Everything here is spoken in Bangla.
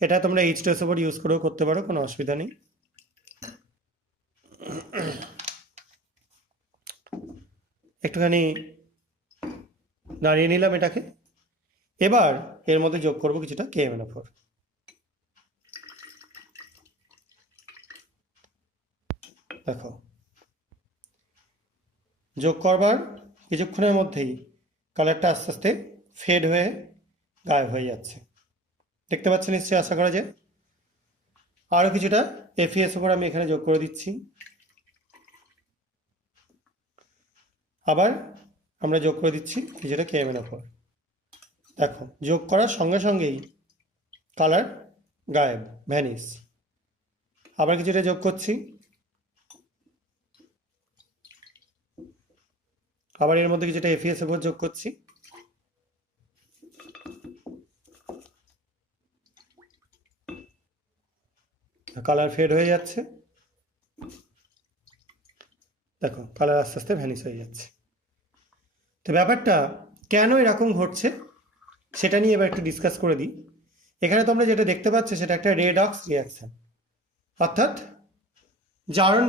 এটা তোমরা এইচ2এস ওপর ইউজ করেও করতে পারো, কোনো অসুবিধা নেই। একটুখানি নাড়িয়ে নিলাম এটাকে। এবার এর মধ্যে যোগ করব কিছুটা KMnO4। দেখো যোগ করবার কিছুক্ষণের মধ্যেই কালারটা আস্তে আস্তে ফেড হয়ে গায়েব হয়ে যাচ্ছে, দেখতে পাচ্ছেন নিশ্চয়ই, আশা করা যায়। আরও কিছুটা FeSO4 আমি এখানে যোগ করে দিচ্ছি। আবার আমরা যোগ করে দিচ্ছি কিছুটা KMnO4। দেখো যোগ করার সঙ্গে সঙ্গেই কালার গায়েব, ভ্যানিশ। আবার কিছুটা যোগ করছি, আবার এর মধ্যে কিছুটা FeSO4 যোগ করছি। কালার ফেড হয়ে যাচ্ছে, দেখো কালার আস্তে আস্তে ভ্যানিশ হয়ে যাচ্ছে। তো ব্যাপারটা কেন এরকম ঘটছে সেটা নিয়ে এবার একটু ডিসকাস করে দিই। এখানে তোমরা যেটা দেখতে পাচ্ছ সেটা একটা রেডক্স রিয়াকশন, অর্থাৎ জারণ